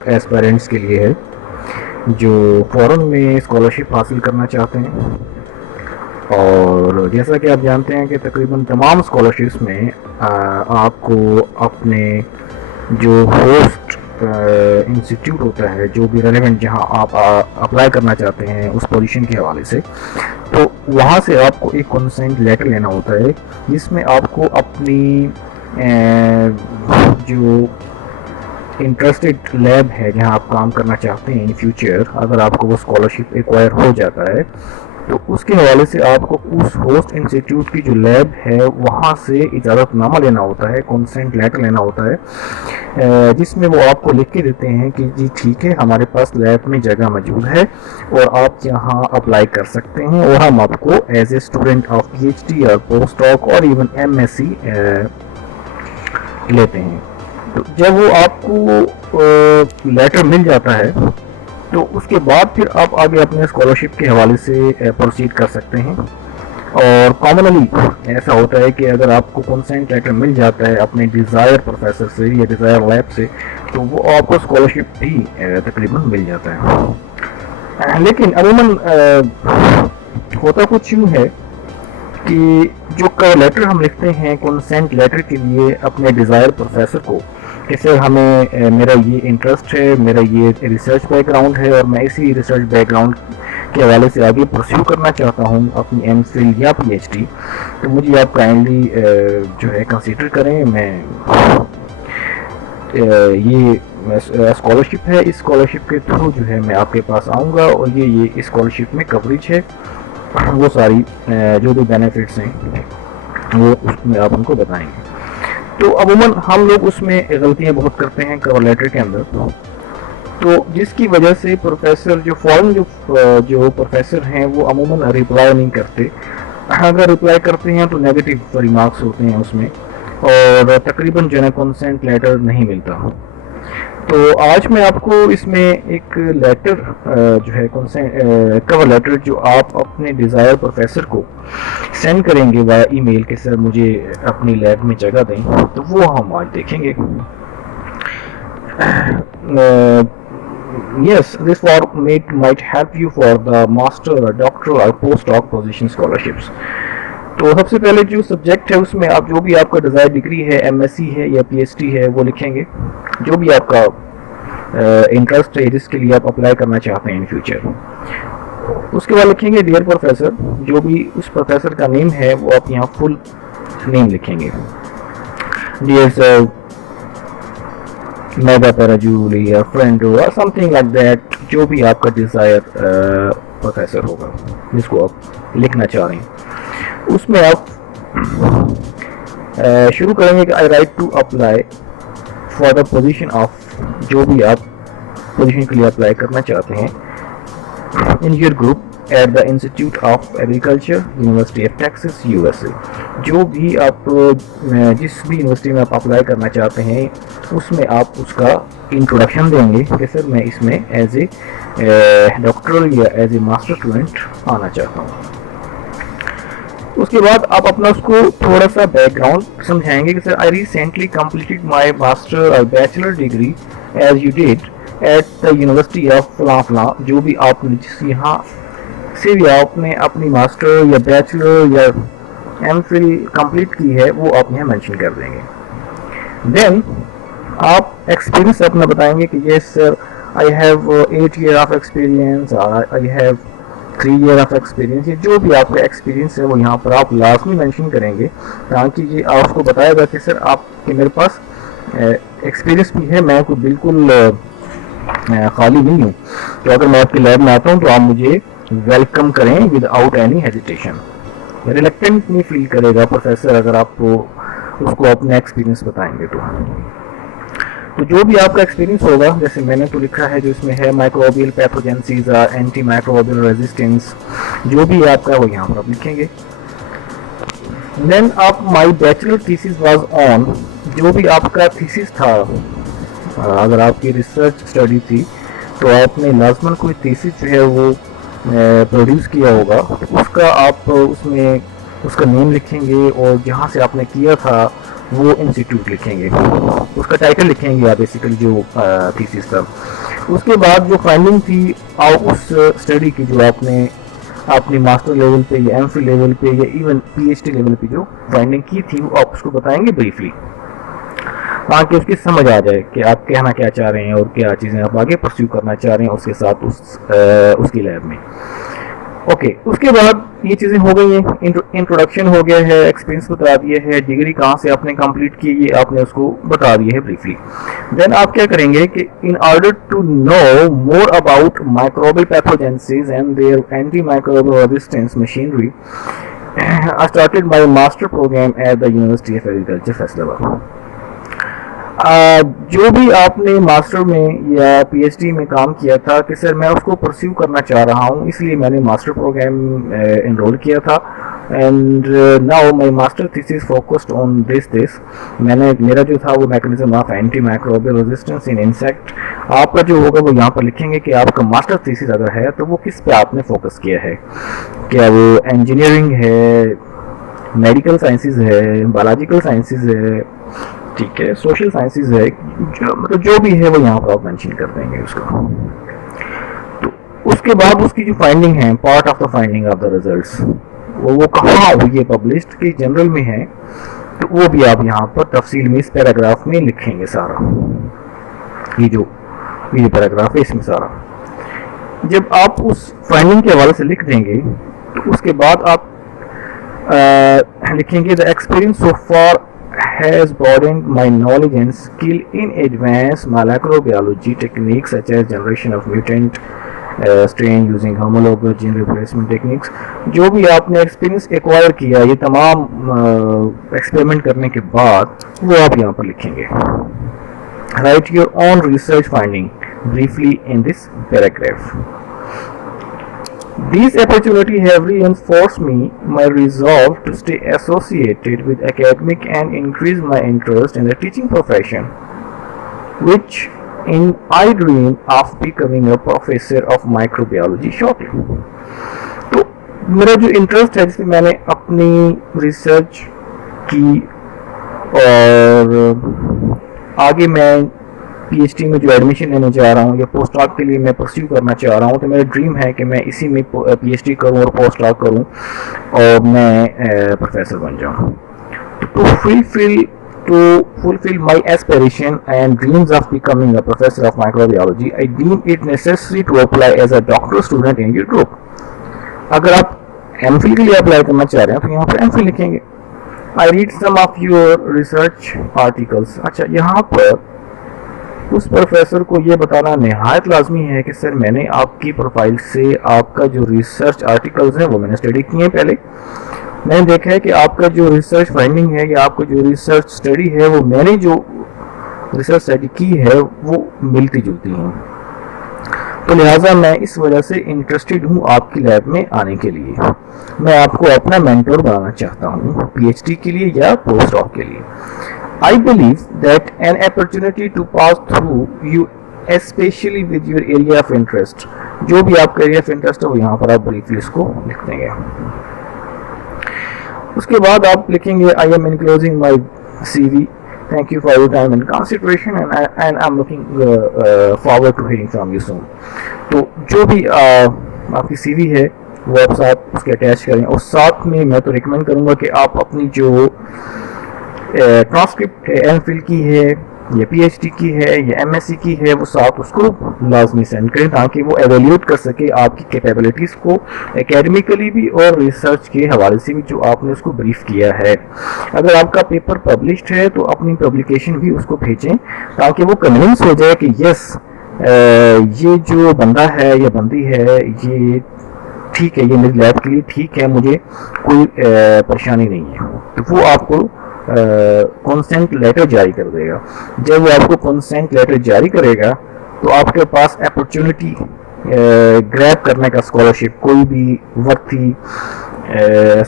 Aspirants के लिए है जो फ़ॉरेन में स्कॉलरशिप हासिल करना चाहते हैं। और जैसा कि आप जानते हैं कि तकरीबन तमाम स्कॉलरशिप्स में आपको अपने जो होस्ट इंस्टीट्यूट होता है, जो भी रेलेवेंट जहां आप अप्लाई करना चाहते हैं उस पोजीशन के हवाले से, तो वहां से आपको एक कंसेंट लेटर लेना होता है जिसमें आपको अपनी जो इंटरेस्टेड लैब है जहां आप काम करना चाहते हैं इन फ्यूचर, अगर आपको वो स्कॉलरशिप एक्वायर हो जाता है तो उसके हवाले से आपको उस होस्ट इंस्टीट्यूट की जो लैब है वहाँ से इजाज़तनामा लेना होता है, कंसेंट लेटर लेना होता है, जिसमें वो आपको लिख के देते हैं कि जी ठीक है, हमारे पास लैब में जगह मौजूद है और आप यहाँ अप्लाई कर सकते हैं और हम आपको as a student of PhD और पोस्ट डॉक और इवन MSc लेते हैं। तो जब वो आपको लेटर मिल जाता है तो उसके बाद फिर आप आगे अपने स्कॉलरशिप के हवाले से प्रोसीड कर सकते हैं। और कॉमनली ऐसा होता है कि अगर आपको कंसेंट लेटर मिल जाता है अपने डिज़ायर प्रोफेसर से या डिज़ायर लैब से, तो वो आपको स्कॉलरशिप भी तकरीबन मिल जाता है। लेकिन अमूमन होता कुछ यूँ है कि जो कवर लेटर हम लिखते हैं कंसेंट लेटर के लिए अपने डिज़ायर प्रोफेसर को, जैसे हमें मेरा ये इंटरेस्ट है, मेरा ये रिसर्च बैकग्राउंड है और मैं इसी रिसर्च बैकग्राउंड के हवाले से आगे परस्यू करना चाहता हूँ अपनी MPhil या PhD, तो मुझे आप काइंडली जो है कंसीडर करें। मैं ये स्कॉलरशिप है, इस स्कॉलरशिप के थ्रू जो है मैं आपके पास आऊँगा और ये स्कॉलरशिप में कवरेज है, वो सारी जो भी बेनिफिट्स हैं वो उसमें आप उनको बताएंगे। तो अमूमन हम लोग उसमें गलतियां बहुत करते हैं कवर लेटर के अंदर, तो जिसकी वजह से प्रोफेसर जो फॉरेन जो प्रोफेसर हैं वो अमूमन रिप्लाई नहीं करते। अगर रिप्लाई करते हैं तो नेगेटिव रिमार्क्स होते हैं उसमें और तकरीबन जो है कंसेंट लेटर नहीं मिलता। तो आज मैं आपको इसमें एक लेटर जो है कवर लेटर जो आप अपने डिज़ायर प्रोफेसर को सेंड करेंगे वाया ईमेल के सर मुझे अपनी लैब में जगह दें, तो वो हम आज देखेंगे। Yes, this format might help you for the master, doctoral और postdoc position scholarships। तो सबसे पहले जो सब्जेक्ट है उसमें आप जो भी आपका डिज़ायर डिग्री है, MSc है या PhD है, वो लिखेंगे, जो भी आपका इंटरेस्ट है जिसके लिए आप अप्लाई करना चाहते हैं इन फ्यूचर। उसके बाद लिखेंगे डियर प्रोफेसर, जो भी उस प्रोफेसर का नेम है वो आप यहाँ फुल नेम लिखेंगे, डियर सर मेगा पैराजूली या फ्रेंड और समथिंग लाइक दैट, जो भी आपका डिज़ायर प्रोफेसर होगा जिसको आप लिखना चाह रहे हैं। उसमें आप शुरू करेंगे कि I write to apply for the position of, जो भी आप पोजीशन के लिए अप्लाई करना चाहते हैं, in your group at the institute of agriculture, university of Texas, USA। जो भी आप जिस भी यूनिवर्सिटी में आप अप्लाई करना चाहते हैं उसमें आप उसका इंट्रोडक्शन देंगे कि सर मैं इसमें एज ए डॉक्टरल या एज ए मास्टर स्टूडेंट आना चाहता हूँ। उसके बाद आप अपना उसको थोड़ा सा बैकग्राउंड समझाएंगे कि sir I recently completed my master और bachelor degree as you did at the university of फला फला, जो भी आपने जिस यहाँ से भी आपने अपनी मास्टर या बैचलर या MPhil कंप्लीट की है वो आप यहाँ मेंशन कर देंगे। देन आप एक्सपीरियंस अपना बताएंगे कि yes sir I have 8 years of experience, I have 3 years of experience, ये जो भी आपका एक्सपीरियंस है वो यहाँ पर आप लाजमी मेंशन करेंगे, ताकि ये आपको बताया जाए कि सर आपके मेरे पास एक्सपीरियंस भी है, मैं कोई बिल्कुल खाली नहीं हूँ। तो अगर मैं आपकी लैब में आता हूँ तो आप मुझे वेलकम करें विदाउट एनी हेजिटेशन। रिलेक्टेंट नहीं फील करेगा प्रोफेसर अगर आपको उसको अपना एक्सपीरियंस बताएंगे। तो जो भी आपका एक्सपीरियंस होगा, जैसे मैंने तो लिखा है जो इसमें है माइक्रोबियल पैथोजेंसीज, एंटी माइक्रोबियल रेजिस्टेंस, जो भी आपका वो यहाँ पर आप लिखेंगे। देन आप माई बैचलर थीसिस वाज ऑन, जो भी आपका थीसिस था, अगर आपकी रिसर्च स्टडी थी तो आपने लाजमन कोई थीसिस जो है वो प्रोड्यूस किया होगा, उसका आप उसमें उसका नेम लिखेंगे और जहाँ से आपने किया था वो इंस्टीट्यूट लिखेंगे, उसका टाइटल लिखेंगे आप बेसिकली जो थीसिस था। उसके बाद जो फाइंडिंग थी आप उस स्टडी की जो आपने अपनी मास्टर लेवल पे या एमफिल लेवल पे या इवन पीएचडी लेवल पे जो फाइंडिंग की थी वो आप उसको बताएंगे ब्रीफली, ताकि उसकी समझ आ जाए कि आप कहना क्या चाह रहे हैं और क्या चीज़ें आप आगे परस्यू करना चाह रहे हैं उसके साथ उसकी लैब में। ओके, उसके बाद ये चीज़ें हो गई हैं, इंट्रोडक्शन हो गया है, एक्सपीरियंस बता दिया है, डिग्री कहाँ से आपने कंप्लीट की ये आपने उसको बता दिया है ब्रीफली। देन आप क्या करेंगे कि in order to know more about microbial pathogenesis and their antimicrobial resistance machinery, I started my master program at the University of Agriculture, Faisalabad. जो भी आपने मास्टर में या पीएचडी में काम किया था कि सर मैं उसको परस्यू करना चाह रहा हूँ, इसलिए मैंने मास्टर प्रोग्राम एनरोल किया था and now my master thesis focused on this मैंने मेरा जो था वो mechanism of anti microbial resistance in insect. आपका जो होगा वो यहाँ पर लिखेंगे कि आपका मास्टर थीसिस अगर है तो वो किस पे आपने फोकस किया है, क्या वो इंजीनियरिंग है, मेडिकल साइंसेज है, बायोलॉजिकल साइंसेज है, ठीक है, सोशल साइंसेज है, मतलब जो भी है वो यहाँ पर आप मेंशन कर देंगे उसका। तो उसके बाद उसकी जो फाइंडिंग है, part of the finding of the results, वो कहाँ हुई है पब्लिश्ड कि जनरल में है, तो वो भी आप यहाँ पर तफसील में इस पैराग्राफ में लिखेंगे सारा। ये पैराग्राफ है इसमें सारा। जब आप उस फाइंडिंग के हवाले से लिख देंगे तो उसके बाद आप लिखेंगे the experience so far has broadened my knowledge and skill in advanced microbiology techniques such as generation of mutant strain using homologous gene replacement techniques। जो भी आपने एक्सपीरियंस एक्वायर किया ये तमाम एक्सपेरिमेंट करने के बाद वो आप यहाँ पर लिखेंगे। Right your own research finding briefly in this paragraph. These opportunities have reinforced me my resolve to stay associated with academic and increase my interest in the teaching profession, which I dream of becoming a professor of microbiology shortly। तो मेरा जो interest है जिसमें मैंने अपनी research की और आगे मैं पीएचडी में जो एडमिशन लेने जा रहा हूँ या पोस्ट डॉक के लिए मैं परस्यू करना चाह रहा हूँ, तो मेरा ड्रीम है कि मैं इसी में पीएचडी करूँ और पोस्ट डॉक करूँ और मैं प्रोफेसर बन जाऊँ। To fulfill my aspiration and dreams of becoming a professor of microbiology, I deem it necessary to apply as a doctoral student in your group। अगर आप एमफिल के लिए अप्लाई करना चाह रहे हैं तो यहाँ पर एमफिल लिखेंगे। I read some of your research articles। अच्छा, यहाँ पर उस प्रोफेसर को ये बताना निहायत लाजमी है कि सर मैंने आपकी प्रोफाइल से आपका जो रिसर्च आर्टिकल्स हैं वो मैंने स्टडी किए हैं, पहले मैंने देखा है कि आपका जो रिसर्च फाइंडिंग है या आपका जो रिसर्च स्टडी है वो मैंने जो रिसर्च स्टडी की है वो मिलती जुलती हैं, तो लिहाजा मैं इस वजह से इंटरेस्टेड हूँ आपकी लैब में आने के लिए। मैं आपको अपना मेंटर बनाना चाहता हूँ पीएचडी के लिए या पोस्ट डॉक के लिए। I believe that an opportunity to pass through you, especially with your area of interest। जो भी आपका एरिया ऑफ इंटरेस्ट है वो यहाँ पर आप ब्रीफली इसको लिख देंगे। उसके बाद आप लिखेंगे I am enclosing my CV, thank you for your time and consideration and I'm looking forward to hearing from you soon। तो जो भी आपकी CV है वो आप साथ उसके अटैच करें और साथ में मैं तो रिकमेंड करूँगा कि आप अपनी जो ट्रांसक्रिप्ट एमफिल की है या पीएचडी की है या एमएससी की है वो साथ उसको लाजमी सेंड करें ताकि वो एवेल्यूट कर सके आपकी कैपेबिलिटीज़ को एकेडमिकली भी और रिसर्च के हवाले से भी जो आपने उसको ब्रीफ किया है। अगर आपका पेपर पब्लिश्ड है तो अपनी पब्लिकेशन भी उसको भेजें ताकि वो कन्विंस हो जाए कि यस ये जो बंदा है या बंदी है ये ठीक है, ये मेरी लैब के लिए ठीक है, मुझे कोई परेशानी नहीं है, तो वो आपको कंसेंट लेटर जारी कर देगा। जब वो आपको कंसेंट लेटर जारी करेगा तो आपके पास अपॉर्चुनिटी ग्रैब करने का स्कॉलरशिप, कोई भी वर्ती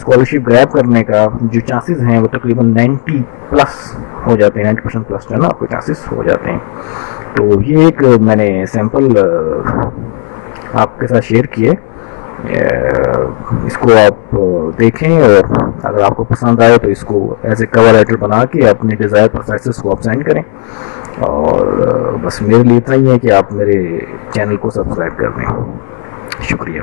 स्कॉलरशिप ग्रैब करने का जो चांसेस हैं वो तकरीबन 90 प्लस हो जाते हैं, 90% प्लस जो है ना आपको चांसेस हो जाते हैं। तो ये एक मैंने सैंपल आपके साथ शेयर किए, इसको आप देखें, और अगर आपको पसंद आए तो इसको एज ए कवर लेटर बना के अपने डिज़ायर प्रोफेसर्स को आप सेंड करें। और बस मेरे लिए इतना ही है कि आप मेरे चैनल को सब्सक्राइब कर दें। शुक्रिया।